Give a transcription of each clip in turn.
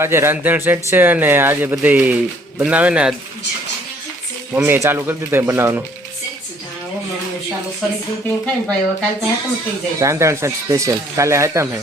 આજે રાંધણ સેટ છે અને આજે બધી બનાવે ને મમ્મીએ ચાલુ કરી દીધું એ બનાવવાનું. તો રાંધણ સેટ સ્પેશિયલ કાલે હતા હે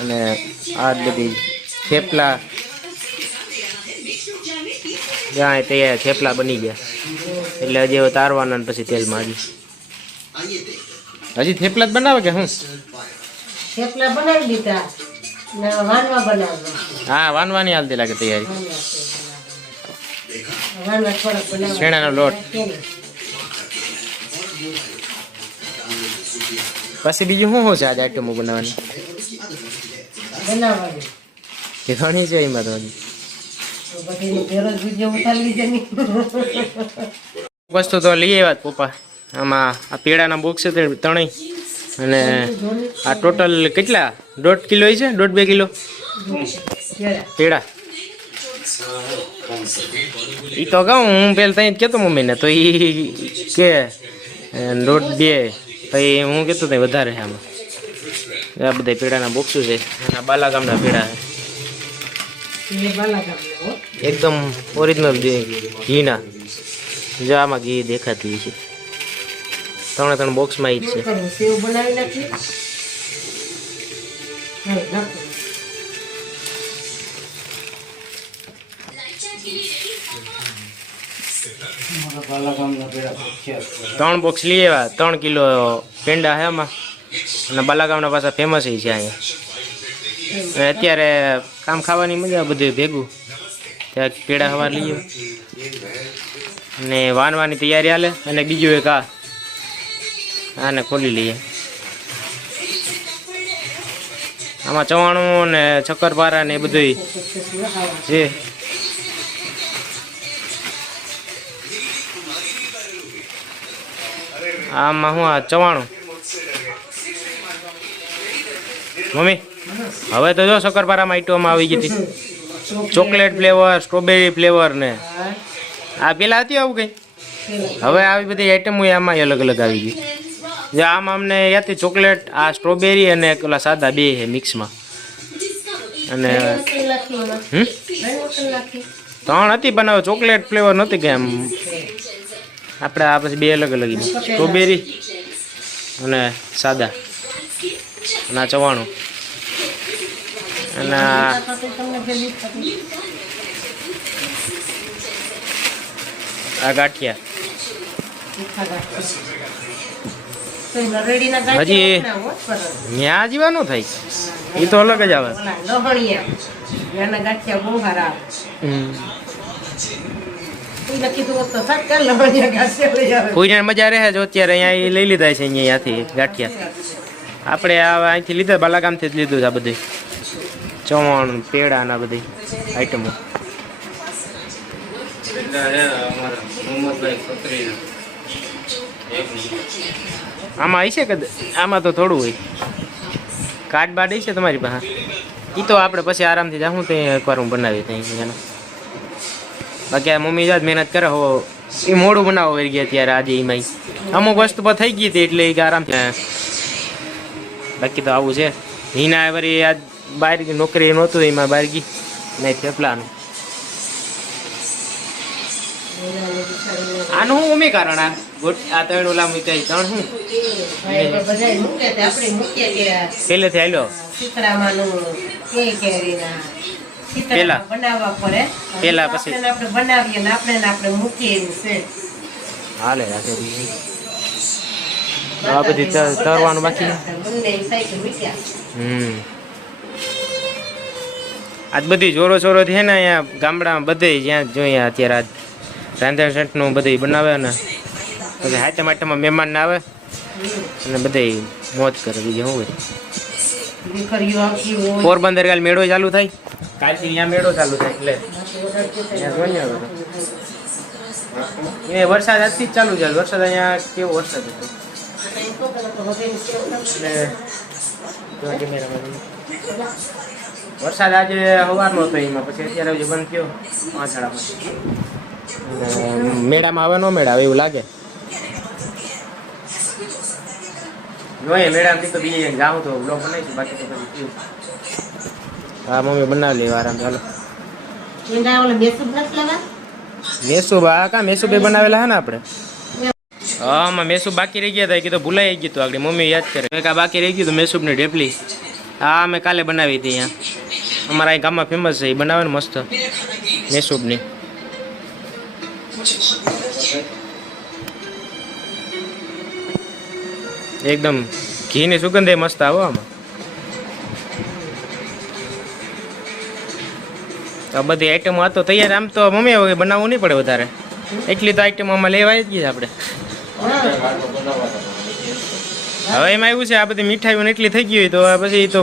અને આ જ બધી થેપલા. જ્યાં તૈયાર થેપલા બની ગયા. એટલે હજી હવે તારવાના ને પછી તેલમાં હજી. હજી થેપલા જ બનાવે કે હું થેપલા બનાવી દીધા. હા વાનવાની હાલતી લાગે તૈયારી. શેણાનો લોટ. પછી બીજું શું શું છે આજે આઈટમો બનાવવાની? કે ઘણી છે એમાં તો હજી. વસ્તુ તો લઈ આવ્યા પપ્પા. આમાં આ પેડાના બોક્સ છે ત્રણેય. અને આ ટોટલ કેટલા? દોઢ કિલો છે? દોઢ બે કિલો. પેડા એ તો કહું, હું પેલા ત્યાં જ કહેતો મમ્મીને, તો એ કે દોઢ બે. પછી હું કહેતો ત્યાં વધારે છે આમાં. આ બધા પેડાના બોક્સો છે. અને બાલા ગામના પેડા છે. એકદમ ઓરિજિનલ ઘીના. જો આમાં ઘી દેખાતી છે ત્રણે ત્રણ બોક્સમાં એ જ છે. ત્રણ બોક્સ લઈ આવ્યા. ત્રણ કિલો પેંડા છે આમાં. અને બાલાગામના પાછા ફેમસ છે અહીંયા. અને અત્યારે કામ ખાવાની મજા બધું ભેગું. ત્યાં પેડા હવા લઈએ ને વાનવાની તૈયારી હાલે. અને બીજું એક આ. આને ખોલી લઈએ. આમાં ચવાણું ને શક્કરપારા ને એ બધું છે. આમાં હું આ ચવાણું? મમ્મી, હવે તો જો શક્કરપારામાં આઈટમ આવી ગઈ હતી. ચોકલેટ ફ્લેવર, સ્ટ્રોબેરી ફ્લેવર ને. આ પેલા હતી આવું કઈ? હવે આવી બધી આઈટમો આમાં અલગ અલગ આવી ગઈ. જે આમાં અમને યાથી ચોકલેટ, આ સ્ટ્રોબેરી અને પેલા સાદા બે છે મિક્સમાં અને ત્રણ હતી, પણ હવે ચોકલેટ ફ્લેવર નહોતી કે એમ આપણે આ પછી બે અલગ અલગ સ્ટ્રોબેરી અને સાદા. અને આ ચવાણું. અને. આ ગાંઠિયા. હજી- ત્યાં જીવાનું થાય. એ તો અલગ જ આવે. મજા રહે જો અત્યારે અહીંયા લઈ લીધા છે અહીંયાથી ગાંઠિયા. આપણે આ અહીંથી લીધા બાલાગામથી જ લીધું છે આ બધી. ચવણ પેડા ને બધી આઈટમો આમાં હશે કદ આમાં તો થોડું હોય. કાર્ડ બાડ હશે તમારી પાસે? એ તો આપણે પછી આરામથી જાઉં તો એકવાર હું બનાવી ત્યાં બાકી આ મમ્મી જાત મહેનત કરે, હો એ મોડું બનાવો વળી ગયા ત્યારે આજે એમાં અમુક વસ્તુ પર થઈ ગઈ હતી એટલે એ આરામથી બાકી તો આવું છે. હિના વળી આજ બહાર નોકરી નહોતું, એમાં બહાર ગઈ. નહીં થેપલાનું. આનું શું મમ્મી કારણ આ? આ ત્રણ ઓલા મૂકાય ત્રણ શું? પેલેથી હાલ્યો પેલા. બનાવવા પડે. પેલા પછી. આપણે બનાવીએ ને આપણે આપણે મૂકીએ છે. હાલે આ બધી તરવાનું બાકી હમ. આજ બધી જોરો ચોરો છે ને અહીંયા ગામડામાં બધે જ્યાં જોઈએ અત્યારે આજ રાંધણ સેટનું બધું બનાવે ને. પછી હાથે માટેમાં મહેમાન આવે અને બધે મોજ કરે બીજું શું હોય? પોરબંદર કાલ મેળો ચાલુ થાય? કાલથી અહીંયા મેળો ચાલુ થાય એટલે. એ વરસાદ આજથી જ ચાલુ છે વરસાદ અહીંયા કેવો વરસાદ હતો. વરસાદ આજે સવારનો હતો એમાં પછી અત્યારે બંધ થયો પાંચ મેળામાં આવે ન મેળા આવે એવું લાગે? જોઈએ મેળામાંથી તો બીજે જાઉં તો બ્લોગ બનાવીશું બાકી તો પછી હા મમ્મી બનાવી લેવા આરામ ચાલો મેસુબ હા કા મેસુબે બનાવેલા હે ને આપણે? હા મેસુબ બાકી રહી ગયા હતા કીધું ભૂલાઈ ગયું હતું આગળ. મમ્મી યાદ કરે. મેં કા બાકી રહી ગયું હતું મેસુબની ઢેપલી. હા અમે કાલે બનાવી હતી અહીંયા. અમારા અહીં ગામમાં ફેમસ છે એ બનાવે ને મસ્ત. મેસુબની. એકદમ ઘીની સુગંધ મસ્ત આવો આમાં. આ બધી આઈટમો આ તો તૈયાર, આમ તો મમ્મી હવે બનાવવું નહીં પડે વધારે. એટલી તો આઈટમ આમાં લેવાય જ ગઈ આપણે. હવે એમાં એવું છે આ બધી મીઠાઈઓ એટલી થઈ ગઈ હોય તો પછી તો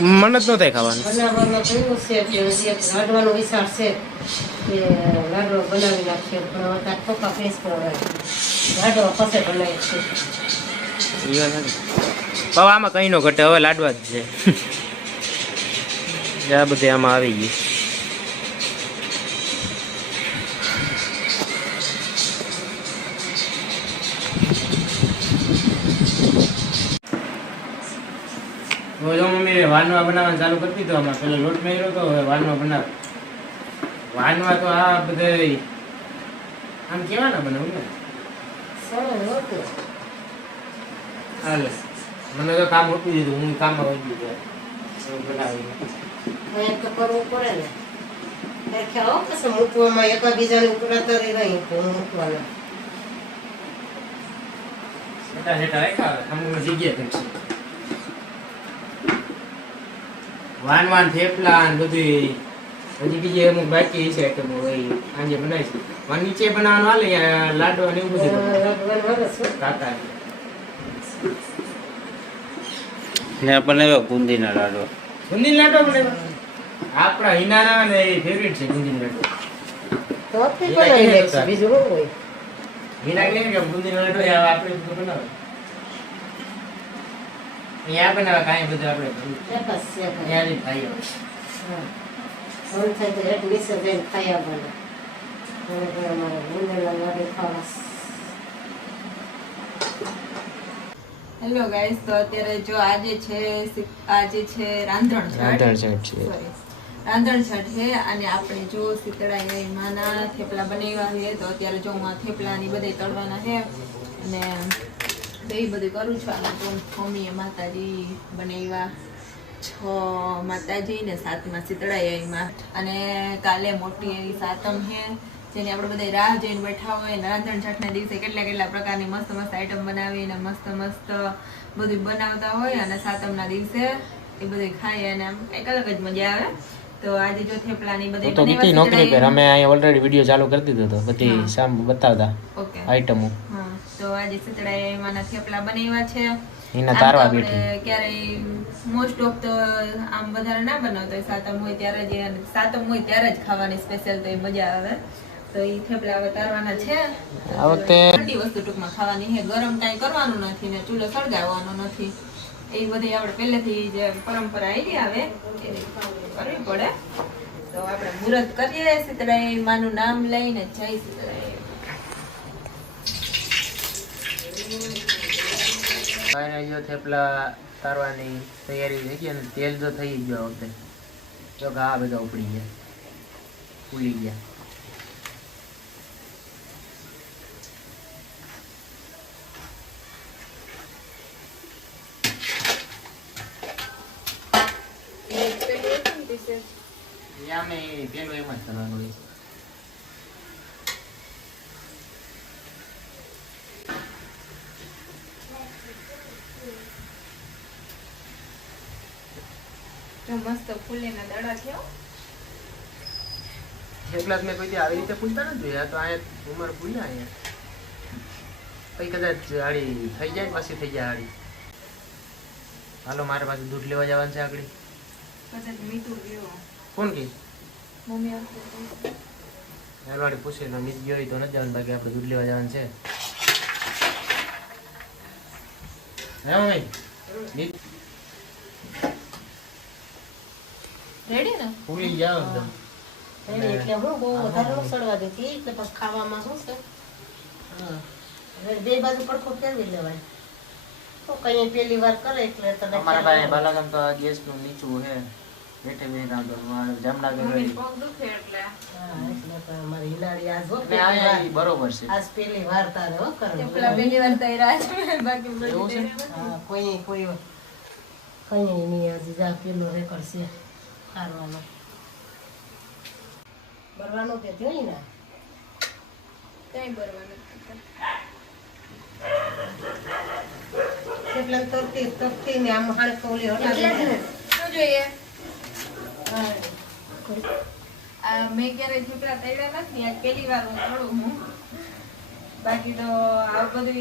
મન જ ન થાય ખાવાનું. બનાવી નાખીએ, પણ ફ્રેશ છે. હવે આમાં કંઈ નો ઘટે હવે લાડવા જ છે. આ બધે આમાં આવી ગઈ તો જો મમ્મી વાનવા બનાવવાનું ચાલુ કરી દીધું આમાં. પેલો લોટ મેળ્યો તો હવે વાનવા બનાવ. વાનવા તો આ બધે આમ કેવાના બનાવું ને સરળ હતું હાલે. મને તો કામ મૂકી દીધું હું કામમાં વહી ગયો હવે બનાવી તો કરવું પડે ને. ત્યારે ખ્યાલ આવે મૂકવામાં એકબીજાની તરી રહી તો મૂકવાના. સેટા સેટા રાખ્યા અમુક જગ્યાએ ફેંકશે વાન વાન થેપલા ને બધું હજી બીજી અમુક બાકી છે કે ભાઈ સાંજે બનાવીશું. વાન નીચે બનાવવાનું હાલે લાડવા ને એવું બધું. કાકા ને બનાવ્યો બુંદીના લાડવા ગુંદી લાડવા બનાવ્યા આપણા હિનાના ને એ ફેવરિટ છે ગુંદી લાડવા તો આપી બનાવી લે બીજું શું હોય? હિના કે કે ગુંદી લાડવા એ આપણે બધું બનાવે. અહીંયા બનાવે કાંઈ બધું આપણે ચોક્કસ છે ભાઈ. અહીંયા જ ખાઈએ હા. મન થાય તો હેઠ નીચે જઈને ખાઈ આવવાનું. હવે તો અમારે ગુંદરના લાડુ ખાવા હેલો ગાઈસ તો અત્યારે જો આજે છે આજે છે રાંધણ રાંધણ છઠ છે. રાંધણ છઠ છે અને આપણે જો શીતળા માના થેપલા બનાવ્યા છે તો અત્યારે જો હું આ થેપલાની બધે તળવાના છે અને તો એ બધું કરું છું. અને તો મમ્મીએ માતાજી બનાવ્યા છ માતાજી ને સાતમા શીતળાઈમાં અને કાલે મોટી એવી સાતમ છે. જેની આપણે બધા રાહ જોઈને બેઠા હોય ને રાંધણ છઠના દિવસે કેટલા કેટલા પ્રકારની મસ્ત મસ્ત આઈટમ બનાવીને મસ્ત મસ્ત બધું બનાવતા હોય અને સાતમના દિવસે એ બધું ખાય અને આમ કંઈક અલગ જ મજા આવે. તો આજે જો થેપલાની બધી તો બીજી નોકરી પર અમે અહીંયા ઓલરેડી વિડિયો ચાલુ કરી દીધો હતો. બધી સામ બતાવતા ઓકે. આઈટમો હા તો આજે શીતળાઈમાંના થેપલા બનાવ્યા છે. એના તારવા બેઠી. ક્યારેય મોસ્ટ ઓફ તો આમ વધારે ના બનાવતા હોય. સાતમ હોય ત્યારે જ સાતમ હોય ત્યારે જ ખાવાની સ્પેશિયલ તો એ મજા આવે. તો એ થેપલા હવે તારવાના છે. આ વખતે ઠંડી વસ્તુ ટૂંકમાં ખાવાની છે. ગરમ કાંઈ કરવાનું નથી ને ચૂલો સળગાવવાનો નથી. એ બધી આપણે પહેલેથી જે પરંપરા આવી આવે એ કરવી પડે. તો આપણે મુહૂર્ત કરીએ શીતળાઈ માનું નામ લઈને જય શીતળાઈ જો થેપલા તારવાની તૈયારી થઈ ગઈ અને તેલ તો થઈ જ ગયો વખતે. જો કે આ બધા ઉપડી ગયા. ફૂલી ગયા. મેં પેલું એમ જ કરવાનું હોય મસ્ત ફૂલીના દડા થયો થેપલા તો મેં કોઈ આવી રીતે ફૂલતા નથી જોયા તો અહીંયા ઉંમર ફૂલ્યા અહીંયા પછી કદાચ આડી થઈ જાય પાછી થઈ જાય આડી હાલો મારે પાછું દૂધ લેવા જવાનું છે આગળ કોણ કે મમ્મી આવશે પૂછે તો મીત ગયો તો નથી જવાનું બાકી આપણે દૂધ લેવા જવાનું છે. હે મમ્મી? મીત રેડી ને? ફૂલી જાવ એકદમ. એને એટલે હું બહુ વધારે સડવા દેતી એટલે પછી ખાવામાં શું છે? હવે બે બાજુ પડખો ફેરવી લેવાય. તો કઈ પેલી વાર કરે એટલે તને અમારા ખ્યાલ પાસે તો આ ગેસનું નીચું છે બેઠે બેઠે આમ તો જામનગર મમ્મીને પગ દુખે એટલે હા, એટલે તો આજ હો ને આ બરોબર છે આજ પેલી વાર તારે હો થેપલા કરણ પહેલી વાર તૈયાર છે બાકી બધું એવું છે? તૈયાર નથી. હા કોઈ કોઈ કઈ નહીં હજી જા પેલો રેકોર્ડ છે હારવાનો ભરવાનો તે થયો ને કંઈ બરવા એટલે તરતી તરતી ને આમ હાણ તો ઓલી. હટાવી શું જોઈએ. આ મેં ક્યારે થેપલા તળ્યા નથી આજ પહેલી વાર હું તળું હું. બાકી તો આ બધું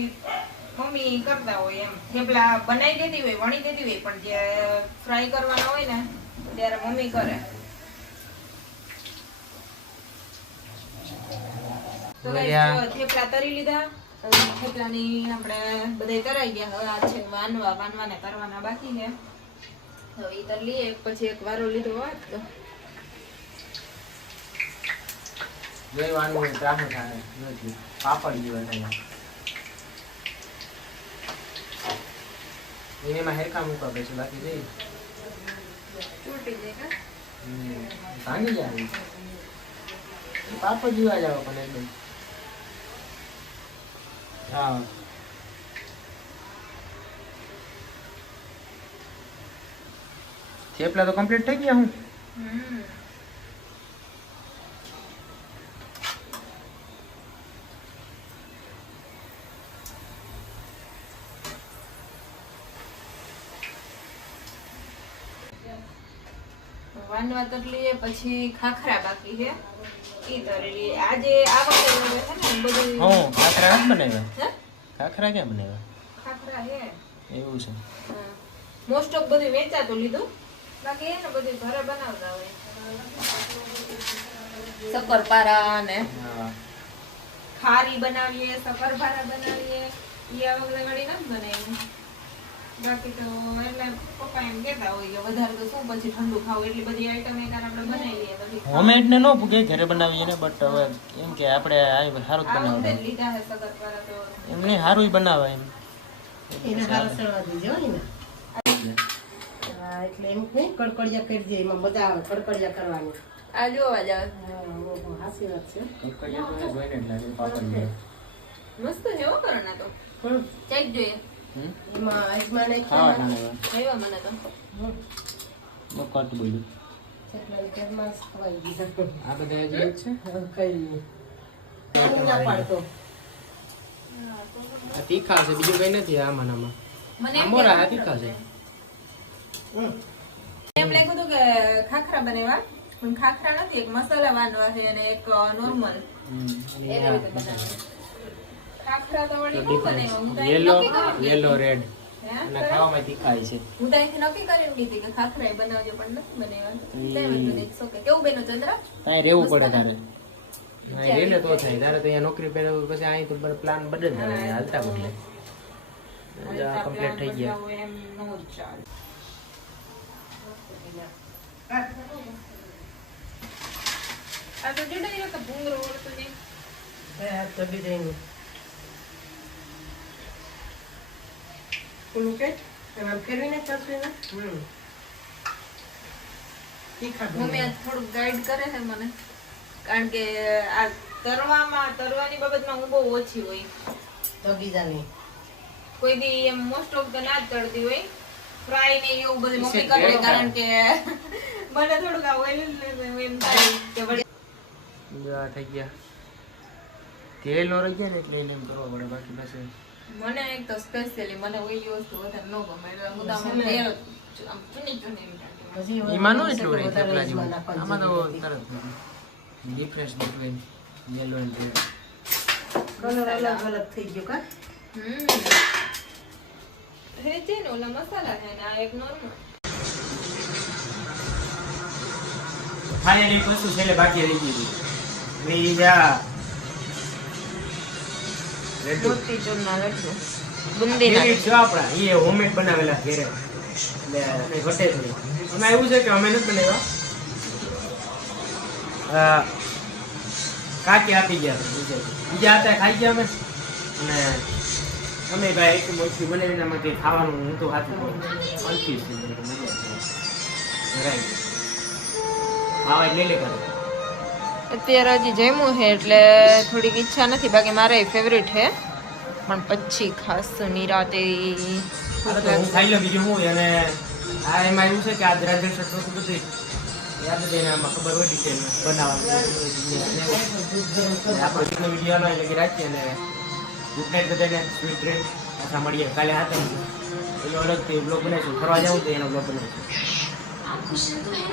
મમ્મી કરતા હોય એમ. થેપલા બનાવી દેતી હોય વણી દેતી હોય પણ જે ફ્રાય કરવાના હોય ને ત્યારે મમ્મી કરે. તો થેપલા તરી લીધા થેપલાની આપણે બધે તરાઈ ગયા હવે આ છે વાનવા વાનવાને કરવાના બાકી છે. તો એ તર લઈએ પછી એક વારો લીધો હોત તો. જોઈવાનું હોય થાય નથી. પાપડ જેવા એમાં હેરકા મૂકવા પછી બાકી જઈ તૂટી જાય ભાંગી જાય. પાપડ જેવા જ પણ એકદમ. હા. થેપલા તો કમ્પ્લીટ થઈ ગયા હું હમ વાનવા તર લઈએ પછી ખાખરા બાકી છે. ઈ તરી લઈએ આજે આ વખતે છે ને બધું હું ખાખરા નથી બનાવ્યા? હે? ખાખરા ક્યાં બનાવ્યા? ખાખરા હે એવું છે. મોસ્ટ ઓફ બધું વેચાતું લીધું? બાકી એને બધું ઘરે બનાવતા હોય. શક્કરપારા અને ખારી બનાવીએ શક્કરપારા બનાવીએ. એ આ વખતે ઘડી નથી બનાવ્યું. બાકી તો એટલે પપ્પા એમ કહેતા હોય કે વધારે તો શું પછી ઠંડુ ખાવું એટલી બધી આઈટમ એકાર આપણે બનાવીએ બધી હોમમેડ ને ન પૂગે ઘરે બનાવીએ ને બટ હવે એમ કે આપણે આ સારું જ બનાવે લીધા છે શક્કરપારા તો. એમ નહીં સારું બનાવે એમ. એને સારું સળવા દેજો ને હા એટલે એમ નહીં કડકડિયા કરી દે એમાં મજા આવે કડકડિયા કરવાની. આ જોવા જાવ હા ઓહો, વાત છે. મસ્ત છે હો કરના તો. ચેક જોઈએ? એમાં અજમા ખાવા મને તો. હમ. બોલ્યું. ચટણી તેલમાં જ ખવાઈ ગયું. આ બધા હજી છે? કઈ ના પાડતો. તીખા છે બીજું કઈ નથી આ મને મોરા તીખા છે. એમ લખ્યું હતું કે ખાખરા બનાવ્યા પણ ખાખરા નથી એક મસાલા વાનવા છે અને એક નોર્મલ ખાખરા તો વળી બહુ યેલો નક્કી કરીને યેલો રેડ અને ખાવામાં તીખા છે. હું તો અહીંથી નક્કી કરીને ગઈ કે ખાખરા બનાવજો પણ નથી બનાવ્યા. તેમ. કેવું બન્યું ચંદ્ર? ત્યાં રહેવું પડે તારે. રેલે તો થાય. તારે તો અહીંયા નોકરી પહેરે પછી અહીં તો પ્લાન બદલ હાલતા બદલે. કમ્પ્લીટ થઈ ગયા બદલાવો એમ નો જ ચાલે. આ તો ડીડાઈ રહ્યો કે ભૂંગળો વળતો એમાં ફેરવીને હમ. મમ્મી આજ થોડુંક ગાઈડ કરે છે મને. કારણ કે આ તરવામાં તરવાની બાબતમાં હું બહુ ઓછી હોય. તો કોઈ બી એમ મોસ્ટ ઓફ તો ના જ તળતી હોય. ફ્રાય ને એવું બધું મમ્મી કરે કારણ કે મને થોડુંક આ ઓઇલ એમ થાય કે વળી આ થઈ ગયા. તેલ નો રહી જાય ને એટલે એમ કરવો પડે બાકી પાસે મને એક તો સ્પેશિયલી મને ઓઈલી વસ્તુ વધારે ન ગમે એટલે હું તો આમ તેલ આમ ચૂની ચૂની એમ એટલું રહે થેપલા જેવું આમાં તો તરત difference between yellow and red colour અલગ અલગ થઈ ગયો કા? હમ. હે છે ને ઓલા મસાલા છે ને આ એક નોર્મલ ફાઇનલી વસ્તુ છેલ્લે બાકી રહી ગઈ હતી એ જા રેડી લડ્ડુ બુંદીના જો આપણા એ હોમમેડ બનાવેલા ઘરે એટલે ઘટે જ નહીં અમે એવું છે કે અમે નથી બનાવ્યા કાકી આપી ગયા બીજા બીજા હતા ખાઈ ગયા અમે અને અમે ભાઈ એક મોટી બનાવીને આમાં કંઈ ખાવાનું હું તો હાથું કન્ફ્યુઝ છું મજા રાઈટ લઈ લે કરે અત્યારે હજી જમ્યું છે એટલે થોડીક ઈચ્છા નથી. બાકી મારે ફેવરેટ છે. પણ પછી ખાસ નિરાતે ખાઈ લો બીજું હું અને આ એમાં એવું છે કે આ દ્રાક્ષ શર્ટ બધી યાદ જ એને આમાં ખબર હોય ડિટેલ બનાવવાનું. આપણે વીડિયો એટલે રાખીએ અને ગુડ નાઇટ બધાને સ્વીટ ડ્રીમ પાછા મળીએ. કાલે હાથે. એનો અલગથી બ્લોગ બનાવીશું. ફરવા જવું તો એનો બ્લોગ બનાવીશું.